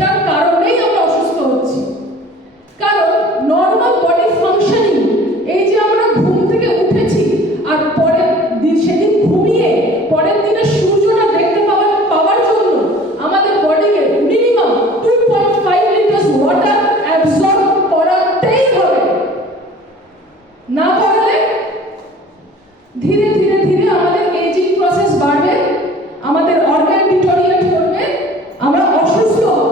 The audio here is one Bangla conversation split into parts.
সেটার কারণেই আমরা অসুস্থ হচ্ছি। কারণ নর্মাল বডি ফাংশনিং, এই যে আমরা ঘুম থেকে উঠেছি আর পরের দিন সেদিন ঘুমিয়ে পরের দিনে সূর্যটা দেখতে পাওয়ার জন্য আমাদের বডিকে মিনিমাম 2.5 লিটার ওয়াটার অ্যাবজর্ব করাতেই হবে। না করলে ধীরে ধীরে ধীরে আমাদের এজিং প্রসেস বাড়বে, আমাদের অর্গান ডিটোরিয়েট করবে, আমরা অসুস্থ হব।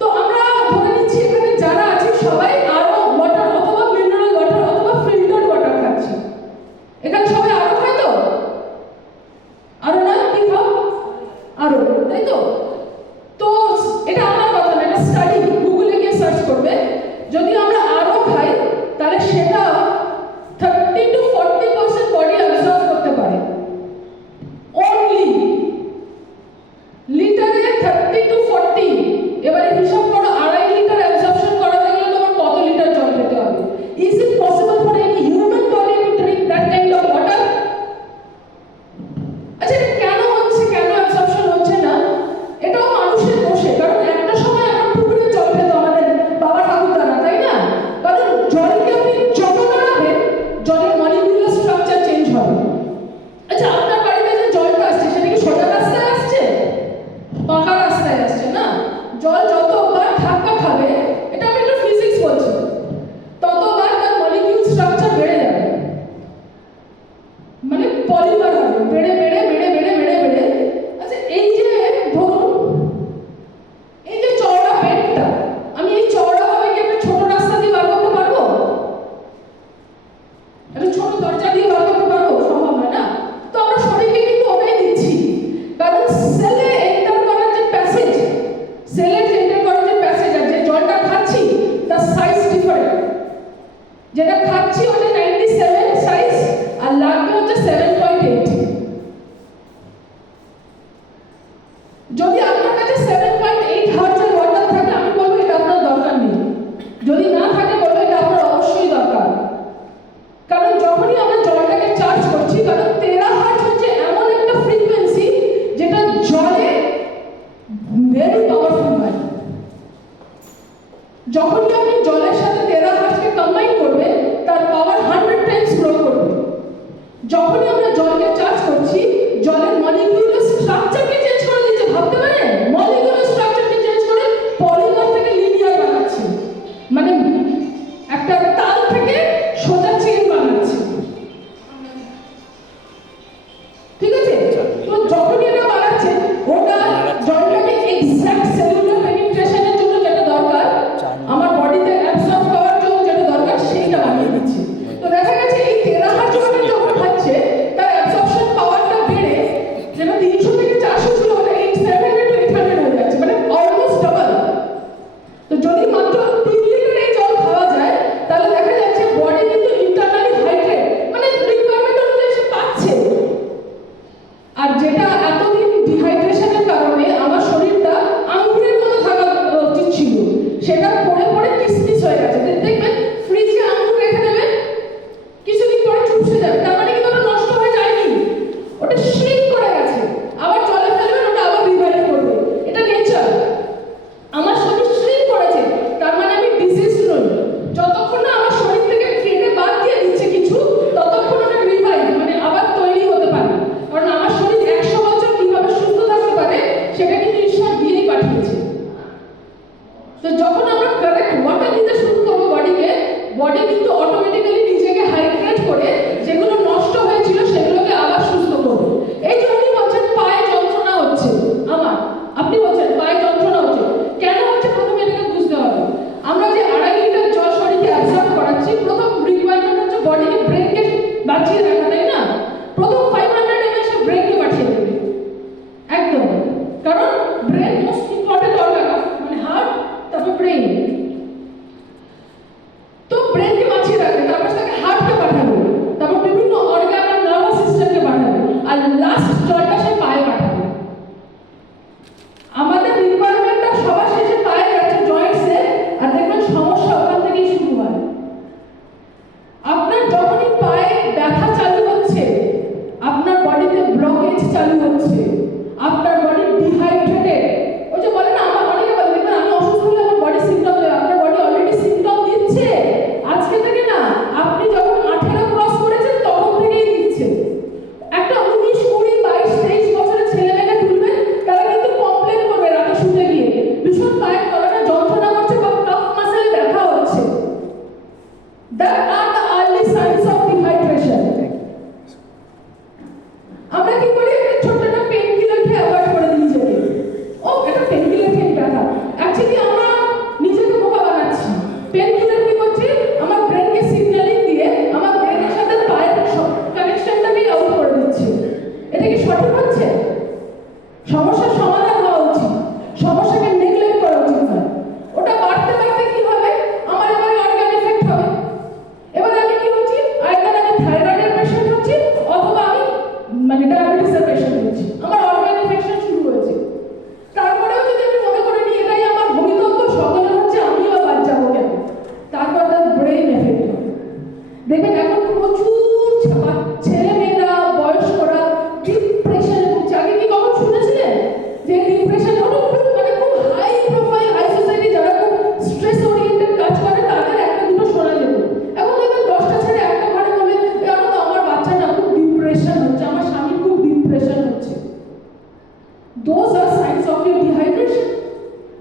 তো আমরা ধরে নিচ্ছি এখানে যারা আছে সবাই আরো ওয়াটার অথবা মিনারেল ওয়াটার অথবা ফিল্টার্ড ওয়াটার খাচ্ছি। এখানে সবাই আরো খায় তো? আরো না কি খাও? আরো, তাই তো? তো এটা আমার কথা না, এটা স্টাডি, গুগলে গিয়ে সার্চ করবে। যদি আমরা আরো খাই তাহলে সেটা 30 to 40% বডি অ্যাবজর্ব করতে পারে। অনলি লিটারে 30 to 40। এবারে হিসাব করো 2.5 লিটার অ্যাবজর্পশন করাতে গেলে তোমার কত লিটার জল খেতে হবে? Is it possible for any human body to drink that kind of water? আচ্ছা, এটা কেন হচ্ছে, কেন অ্যাবজর্পশন হচ্ছে না? এটাও মানুষের দোষে। কারণ একটা সময় আমরা পুকুরে জল খেত আমাদের বাবা ঠাকুরদারা, তাই না? কারণ জলকে আপনি যত নাড়াবেন জলের মলিকিউলার স্ট্রাকচার চেঞ্জ হবে। আচ্ছা, আপনার বাড়িতে যে জলটা আসছে সেটা কি সোজা রাস্তায় আসছে? পাকা রাস্তায় আসছে না? জল যতবার ধাক্কা খাবে, এটা আমি একটু ফিজিক্স বলছি, ততবার তার মলিকিউল স্ট্রাকচার বেড়ে যাবে, মানে পলিমার হবে, বেড়ে বেড়ে বেড়ে বেড়ে বেড়ে বেড়ে। আচ্ছা, এই যে ধরুন এই যে চওড়া পেটটা, আমি এই চওড়া ভাবে কি একটা ছোট রাস্তা দিয়ে বার করতে পারবো? একটা ছোট দরজা দিয়ে বার করতে পারবো? সম্ভব নয় না। তো আমরা শরীরকে কিন্তু ওটাই দিচ্ছি। কারণ সেলে এন্টার করার যে প্যাসেজ, সেলে এন্টার করার যে প্যাসেজ আর যে জলটা খাচ্ছি তার সাইজ ডিফারেন্ট। যেটা খাচ্ছি ওটা 97 সাইজ আর লাগবে হচ্ছে 7.8। যদি আপনার কাছে 7.8 হার্টজের ওয়াটার থাকে আমি বলবো এটা আপনার দরকার নেই। যদি না থাকে বলবো এটা আপনার অবশ্যই দরকার। কারণ যখনই আমরা জলটাকে চার্জ করছি, কারণ 13 হার্টজ হচ্ছে এমন একটা ফ্রিকোয়েন্সি যেটা জলে ভেরি পাওয়ারফুল হয়। যখনই আপনি জলের সাথে 13 হার্টজকে কম্বাইন করবে তার পাওয়ার 100 টাইমস গ্রো করবে। যখনই আমরা জলকে চার্জ করছি জলের মলিকিউলার স্ট্রাকচারকে চেঞ্জ করে দিচ্ছে। ভাবতে পারেন, মলিকিউলার স্ট্রাকচারকে চেঞ্জ করে পলিমার থেকে লিনিয়ার বানাচ্ছে, মানে একটা তাল থেকে সোজা চেইন বানাচ্ছে। ঠিক আছে? তো যখনই এটা বানাচ্ছে ওটা জলটাকে এক্সাক্ট সেলুলার পেনিট্রেশনের জন্য যেটা দরকার আমার body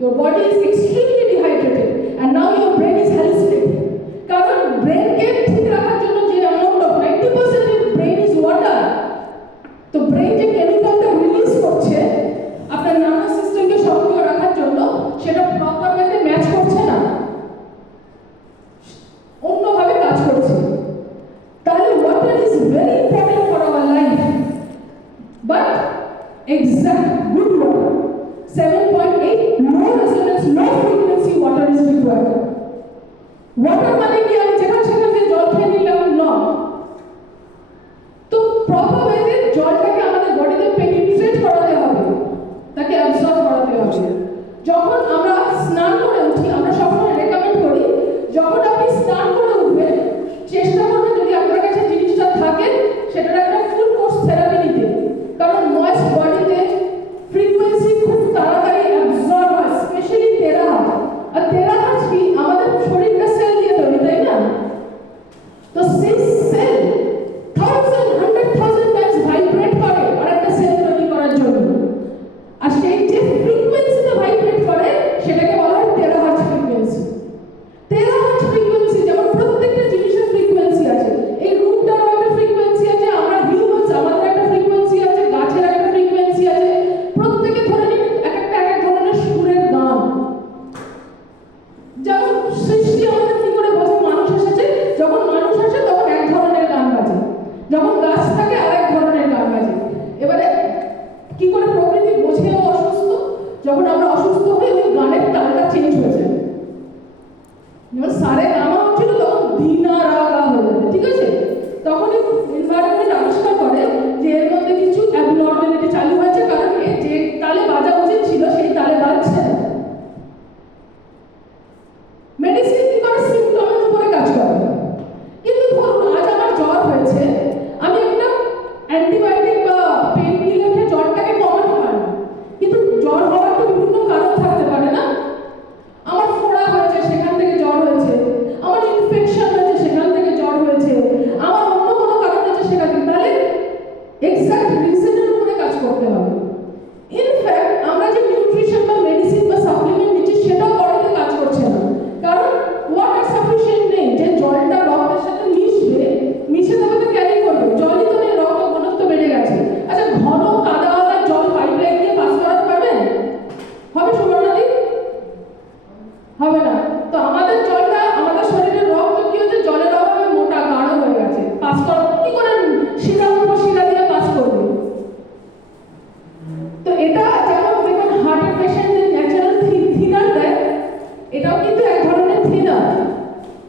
your body is extremely dehydrated and now your brain is hallucinating. কারণ ব্রেনকে ঠিক রাখার জন্য যে অ্যামাউন্ট অফ 90% এর ব্রেন ইজ ওয়াটার, তো ব্রেন যে কেমিক্যালটা রিলিজ করছে আপনার নার্ভাস সিস্টেমকে সক্রিয় রাখার জন্য সেটা প্রপার ওয়েতে ম্যাচ করছে না, অন্যভাবে কাজ করছে। তাহলে water is very important for our life, but exact good water 7.8 low resonance low frequency water is required. Water মানে কি আমি যেখানে সেখানে জল খেয়ে নিলাম না, তো প্রপার ওয়েতে জলটাকে আমাদের বডিতে পেনিট্রেট করাতে হবে, তাকে অ্যাবজর্ব করাতে হবে। যখন আমরা স্নান করে উঠি আমরা সবসময় রেকমেন্ড করি যখন আপনি স্নান করে উঠবেন চেষ্টা করবেন যদি আপনার কাছে জিনিসটা থাকে সেটার একটা ফুল কোর্স থেরাপি নিতে, কারণ ময়েস্ট বডিতে ফ্রিকোয়েন্সি খুব তাড়াতাড়ি অ্যাবজর্ব হয়, স্পেশালি টেরাহার্জ। আর টেরাহার্জ কি আমাদের শরীরটা সেল দিয়ে তৈরি, তাই না? তো সেই সেল 1,000 টাইমস ভাইব্রেট করে আর একটা সেল তৈরি করার জন্য, আর সেই যে ফ্রিকোয়েন্সিতে ভাইব্রেট করে সেটাকে বলা হয় টেরাহার্জ ফ্রিকোয়েন্সি। টেরাহার্জ ফ্রিকোয়েন্সি যেমন প্রত্যেকটা জিনিসের ফ্রিকোয়েন্সি আছে, এই রুমটারও একটা ফ্রিকোয়েন্সি আছে, আমরা হিউম্যানস আমাদের একটা ফ্রিকোয়েন্সি আছে, গাছের একটা ফ্রিকোয়েন্সি আছে, প্রত্যেকে ধরে নিন এক এক ধরনের সুরের গান। যেমন সৃষ্টি আমাদের কি করে বোঝে মানুষ এসেছে, যখন মানুষ আসে তখন এক ধরনের গান বাজে, যখন গাছ থাকে আরেক ধরনের গান বাজে। এবারে কি করে প্রকৃতি বোঝেও অসুস্থ, যখন আমরা অসুস্থ হই ওই গানের তালটা চেঞ্জ হয়ে যায়, যেমন সারে গামা হচ্ছিল তখন দিনা রাগা হয়ে যাবে, ঠিক আছে? তখনই এনভায়রনমেন্ট আবিষ্কার করে যে এর মধ্যে কিছু অ্যাবনর্মালিটি চালু হয়েছে, কারণ এ যে তালে বাজা উচিত ছিল সেই তালে বাজছে না। মেডিসিন কি করে সিম্পটমের উপরে কাজ করে, কিন্তু ধরুন আজ আমার জ্বর হয়েছে, আমি একটা অ্যান্টিবায়োটিক বা পেইন কিলার খেয়ে জ্বরটাকে কমাতে পারি, কিন্তু জ্বর হওয়ার তো বিভিন্ন কারণ থাকতে পারে না? আমার ফোড়া হয়েছে সেখান থেকে জ্বর হয়েছে, আমার ইনফেকশন হয়েছে সেখান থেকে জ্বর হয়েছে, আমার অন্য কোনো কারণ আছে সেখান থেকে, তাহলে এক্সাক্ট রিজনের উপরে কাজ করতে হবে। ইনফ্যাক্ট আমরা যে নিউট্রিশন বা মেডিসিন বা সাপ্লিমেন্ট নিচ্ছি সেটাও বডিতে কাজ করছে না, কারণ ওয়াটার সাফিসিয়েন্ট নেই। যে জলটা রক্তের সাথে মিশবে, মিশে তাকে ক্যারি করবে, জলই তো নেই, রক্ত ঘনত্ব বেড়ে গেছে। আচ্ছা ঘন কাদাওয়ালা জল পাইপলাইন দিয়ে পাস করাতে পারবেন? হবে সুবর্ণাদি? হবে না। তো আমাদের জলটা আমাদের শরীরের রক্ত কি হচ্ছে, জলের অভাবে মোটা গাঢ় হয়ে গেছে, পাস করা কি করে শিরা উপর শিরা দিয়ে পাস করবে? তো এটা যেমন দেখুন হার্টের পেশেন্টদের ন্যাচারাল থিনার দেয়, এটাও কিন্তু এক ধরনের থিনার,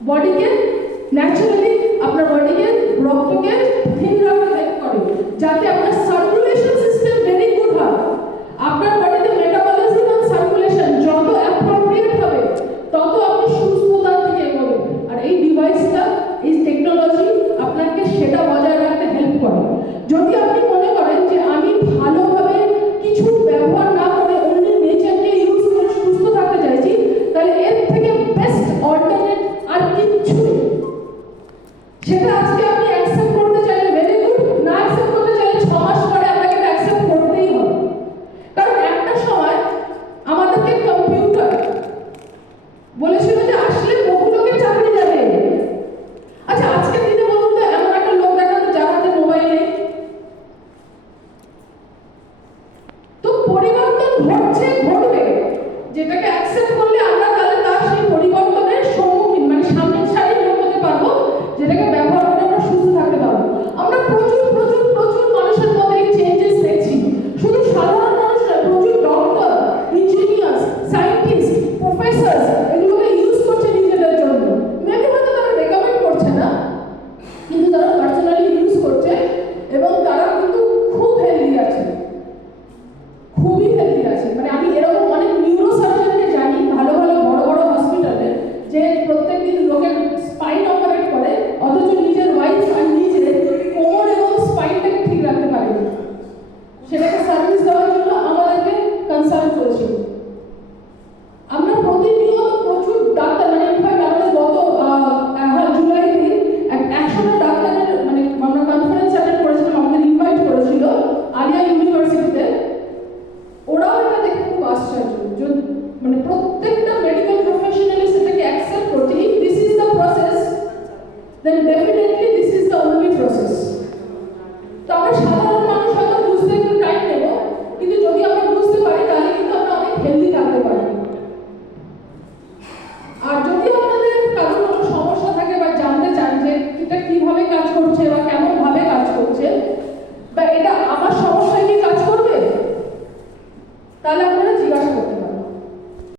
বডিকে ন্যাচারালি আপনার বডিকে রক্তকে থিন রাখতে হেল্প করে, যাতে আপনার সার্কুলেশন সিস্টেম ভেরি গুড হয়। আপনার বডিতে মেটাবলিজম আর সার্কুলেশন যত অ্যাপ্রোপ্রিয়েট হবে তত আপনি সুস্থতার দিকে এগোবেন, আর এই ডিভাইসটা এই টেকনোলজি আপনাকে সেটা বজায় রাখতে হেল্প করে। যদি আপনি মনে করেন যে আমি ভালোভাবে কিছু ব্যবহার না করে অন্য নেচারকে ইউজ করে সুস্থ থাকতে চাইছি, তাহলে এর থেকে বেস্ট অল্টারনেট আর কিচ্ছু নেই। সেটা আজকে আপনি অ্যাকসেপ্ট করতে চাইলে ভেরি গুড, না অ্যাকসেপ্ট করতে চাইলে 6 মাস পরে আপনাকে অ্যাকসেপ্ট করতেই হবে। কারণ একটা সময় আমাদেরকে কম্পিউটার বলেছিল যে আসলে বহু লোকের চাকরি যাবে। আচ্ছা আজকে দিনে বলুন তো এমন একটা লোক দেখান যার হাতে মোবাইল নেই। তো পরিবর্তন ঘটছে, ঘটবে, যেটাকে অ্যাকসেপ্ট করলে আমরা তাহলে তার সেই পরিবর্তনের সম্মুখীন মানে সামনের সারির লোক হতে পারবো, যেটাকে ব্যবহার করে আমরা মানে প্রত্যেকটা মেডিকেল প্রফেশনালি সেটাকে অ্যাকসেপ্ট করছে, if this is the process then definitely this is the only process. তো আমরা সাধারণ মানুষ হয়তো বুঝতে একটু টাইম নেব, কিন্তু যদি আমরা বুঝতে পারি তাহলে কিন্তু আমরা অনেক হেলদি থাকতে পারি।